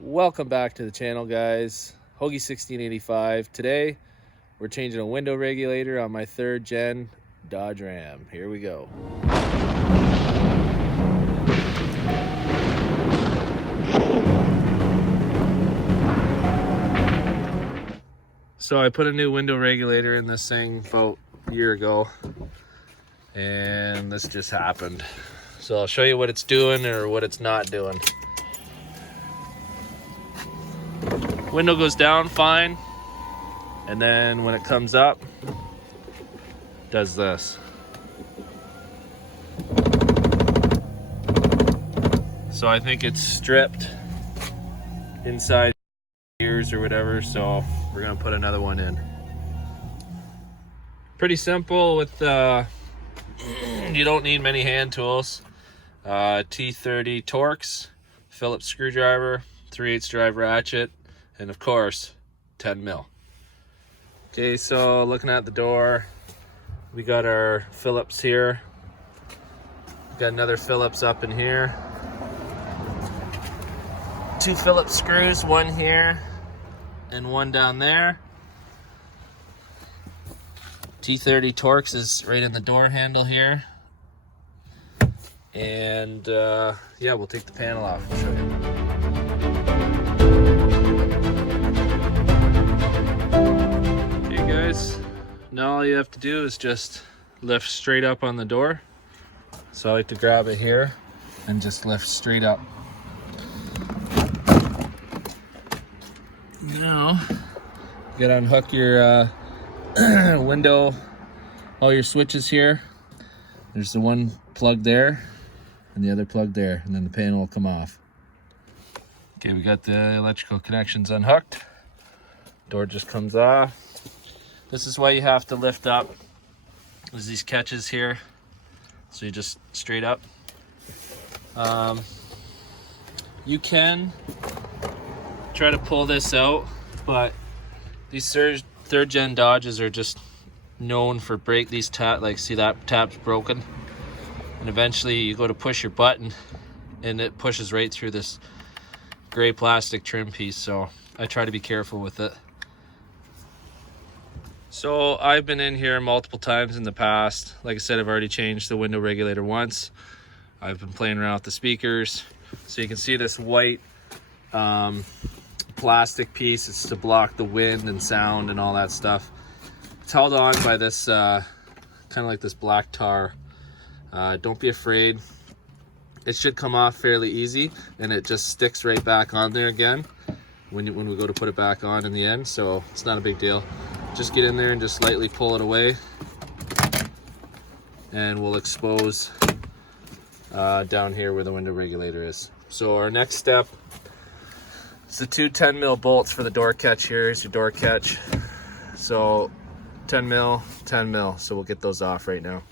Welcome back to the channel, guys. Hoagie 1685. Today we're changing a window regulator on my 3rd gen Dodge Ram. Here we go. So I put a new window regulator in this thing about a year ago, and this just happened. So I'll show you what it's doing or what it's not doing. Window goes down fine, and then when it comes up, it does this. So I think it's stripped inside ears or whatever, so we're gonna put another one in. Pretty simple with you don't need many hand tools. T30 Torx, Phillips screwdriver, 3/8 drive ratchet, and of course 10 mil. Okay, so looking at the door, we got our Phillips here. We got another Phillips up in here. 2 Phillips screws, one here and one down there. T30 Torx is right in the door handle here. And yeah, we'll take the panel off and show you. Now all you have to do is just lift straight up on the door. So I like to grab it here and just lift straight up. Now you gotta unhook your window, all your switches here. There's the one plug there and the other plug there, and then the panel will come off. Okay, we got the electrical connections unhooked. Door just comes off. This is why you have to lift up. There's these catches here, so you just straight up. You can try to pull this out, but these 3rd gen Dodges are just known for break these tab. Like, see that tab's broken, and eventually you go to push your button, and it pushes right through this gray plastic trim piece. So I try to be careful with it. So I've been in here multiple times in the past. Like I said, I've already changed the window regulator once. I've been playing around with the speakers. So you can see this white plastic piece. It's to block the wind and sound and all that stuff. It's held on by this kind of like this black tar. Don't be afraid. It should come off fairly easy, and it just sticks right back on there again when we go to put it back on in the end. So it's not a big deal. Just get in there and just lightly pull it away, and we'll expose down here where the window regulator is. So our next step is the 2 10 mil bolts for the door catch. Here's your door catch. So 10 mil, 10 mil. So we'll get those off right now.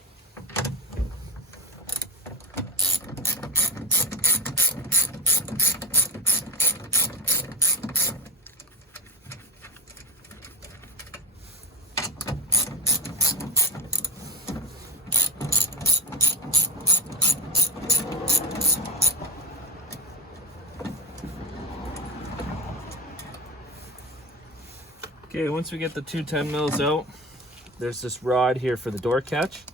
Okay, once we get the 2 10 mils out, there's this rod here for the door catch.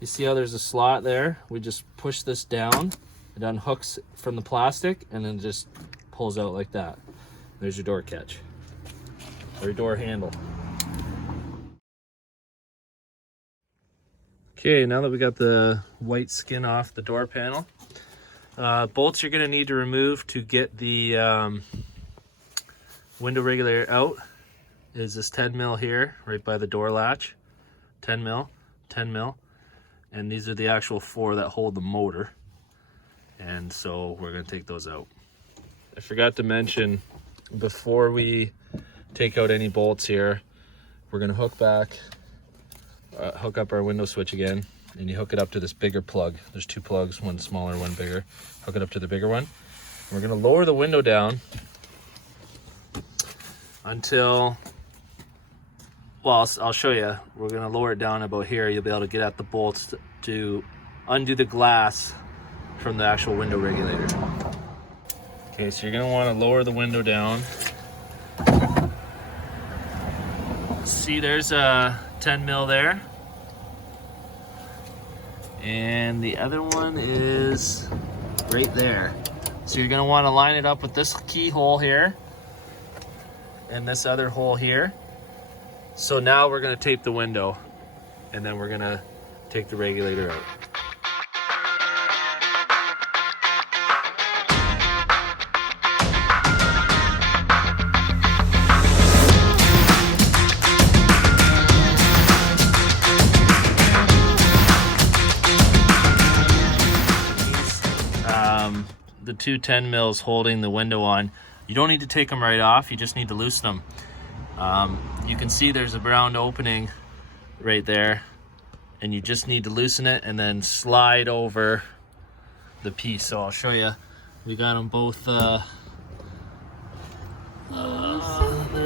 You see how there's a slot there? We just push this down, it unhooks from the plastic, and then just pulls out like that. There's your door catch, or your door handle. Okay, now that we got the white skin off the door panel, bolts you're gonna need to remove to get the window regulator out is this 10 mil here, right by the door latch. 10 mil, 10 mil. And these are the actual 4 that hold the motor. And so we're gonna take those out. I forgot to mention, before we take out any bolts here, we're gonna hook up our window switch again, and you hook it up to this bigger plug. There's 2 plugs, one smaller, one bigger. Hook it up to the bigger one. And we're gonna lower the window down until, well, I'll show you. We're gonna lower it down about here. You'll be able to get at the bolts to undo the glass from the actual window regulator. Okay, so you're gonna want to lower the window down. See, there's a 10 mil there. And the other one is right there. So you're gonna want to line it up with this keyhole here and this other hole here. So now we're gonna tape the window and then we're gonna take the regulator out. The two 10 mils holding the window on, you don't need to take them right off, you just need to loosen them. You can see there's a round opening right there, and you just need to loosen it and then slide over the piece. So I'll show you. We got them both they're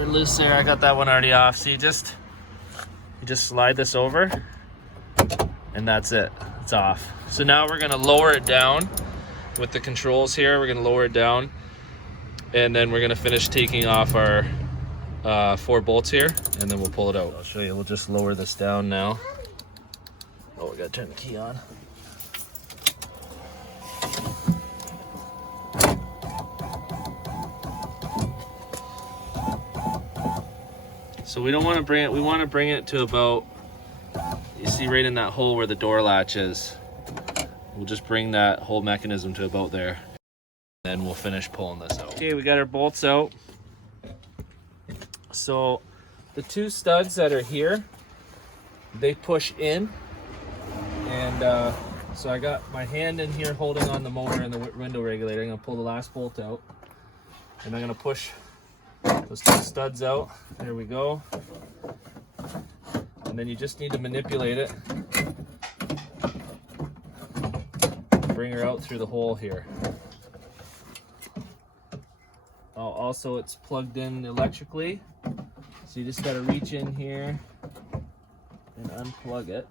loose there. I got that one already off. So you just slide this over and that's it. It's off. So now we're gonna lower it down with the controls here. We're gonna lower it down and then we're gonna finish taking off our 4 bolts here and then we'll pull it out. I'll show you. We'll just lower this down now. Oh, we gotta turn the key on. So we don't want to bring it, we want to bring it to about, you see right in that hole where the door latch is. We'll just bring that whole mechanism to about there. Then we'll finish pulling this out. Okay, we got our bolts out. So the 2 studs that are here, they push in. And so I got my hand in here holding on the motor and the window regulator. I'm gonna pull the last bolt out. And I'm gonna push those 2 studs out. There we go. And then you just need to manipulate it. Bring her out through the hole here. Oh, also it's plugged in electrically. So you just gotta reach in here and unplug it.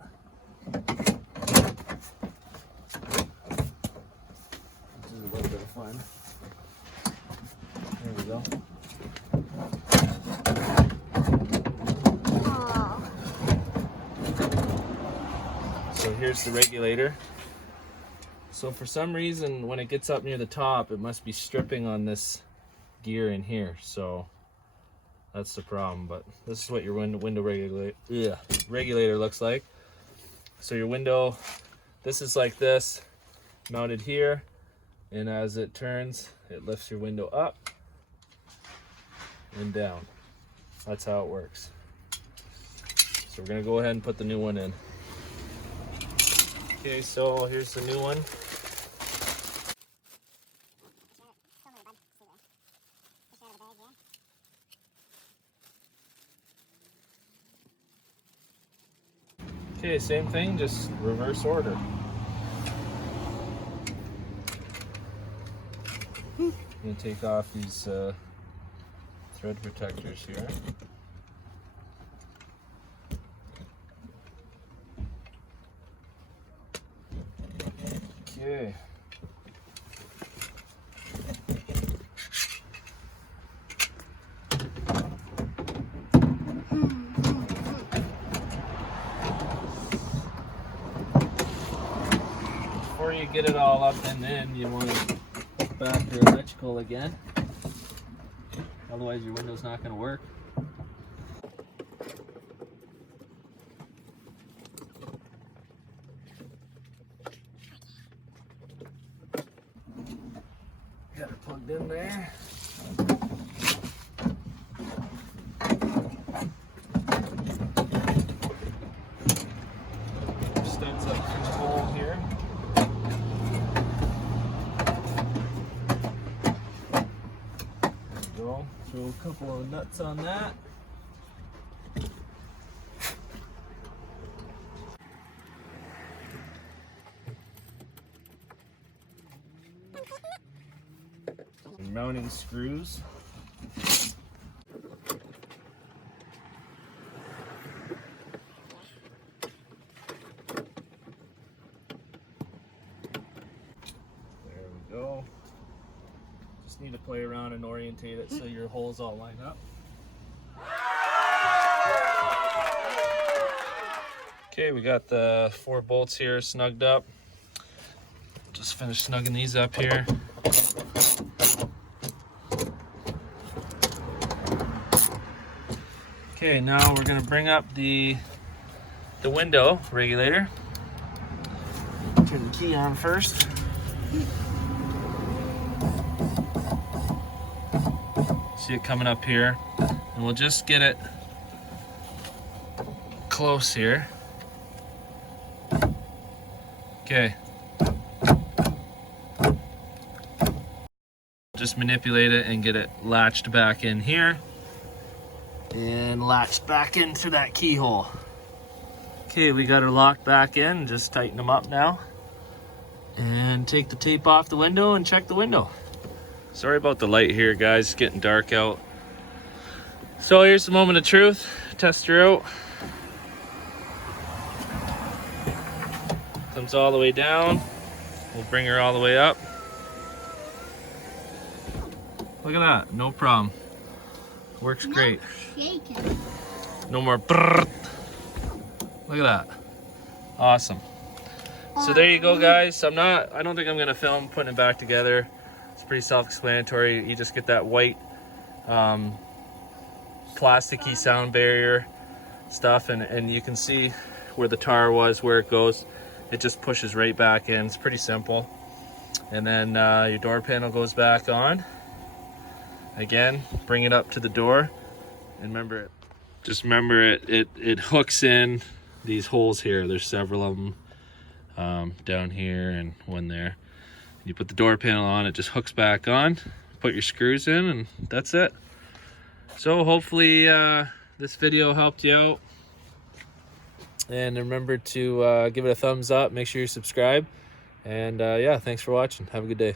This is a little bit of fun. There we go. So here's the regulator. So for some reason, when it gets up near the top, it must be stripping on this gear in here. So that's the problem. But this is what your window regulator looks like. So your window, this is like this, mounted here. And as it turns, it lifts your window up and down. That's how it works. So we're gonna go ahead and put the new one in. Okay, so here's the new one. Okay, same thing, just reverse order. I'm gonna take off these thread protectors here. Okay. Before you get it all up and in, you want to back your electrical again. Otherwise your window's not going to work. Got it plugged in there. Studs up through the hole here. There we go. Throw a couple of nuts on that. Some mounting screws. There we go. Just need to around and orientate it so your holes all line up. Okay, we got the 4 bolts here snugged up. Just finished snugging these up here. Okay, now we're gonna bring up the window regulator. Turn the key on first. See it coming up here, and we'll just get it close here. Okay. Just manipulate it and get it latched back in here and latched back into that keyhole. Okay, we got her locked back in. Just tighten them up now and take the tape off the window and check the window. Sorry about the light here, guys. It's getting dark out. So here's the moment of truth. Test her out. Comes all the way down. We'll bring her all the way up. Look at that, no problem. Works great. Shaking. No more brrrt. Look at that. Awesome. So there you go, guys. I don't think I'm gonna film putting it back together. It's pretty self-explanatory. You just get that white plasticky sound barrier stuff, and you can see where the tar was, where it goes. It just pushes right back in. It's pretty simple. And then your door panel goes back on. Again, bring it up to the door, and remember it hooks in these holes here. There's several of them down here and one there. You put the door panel on, it just hooks back on. Put your screws in, and that's it. So hopefully this video helped you out. And remember to give it a thumbs up. Make sure you subscribe. And yeah, thanks for watching. Have a good day.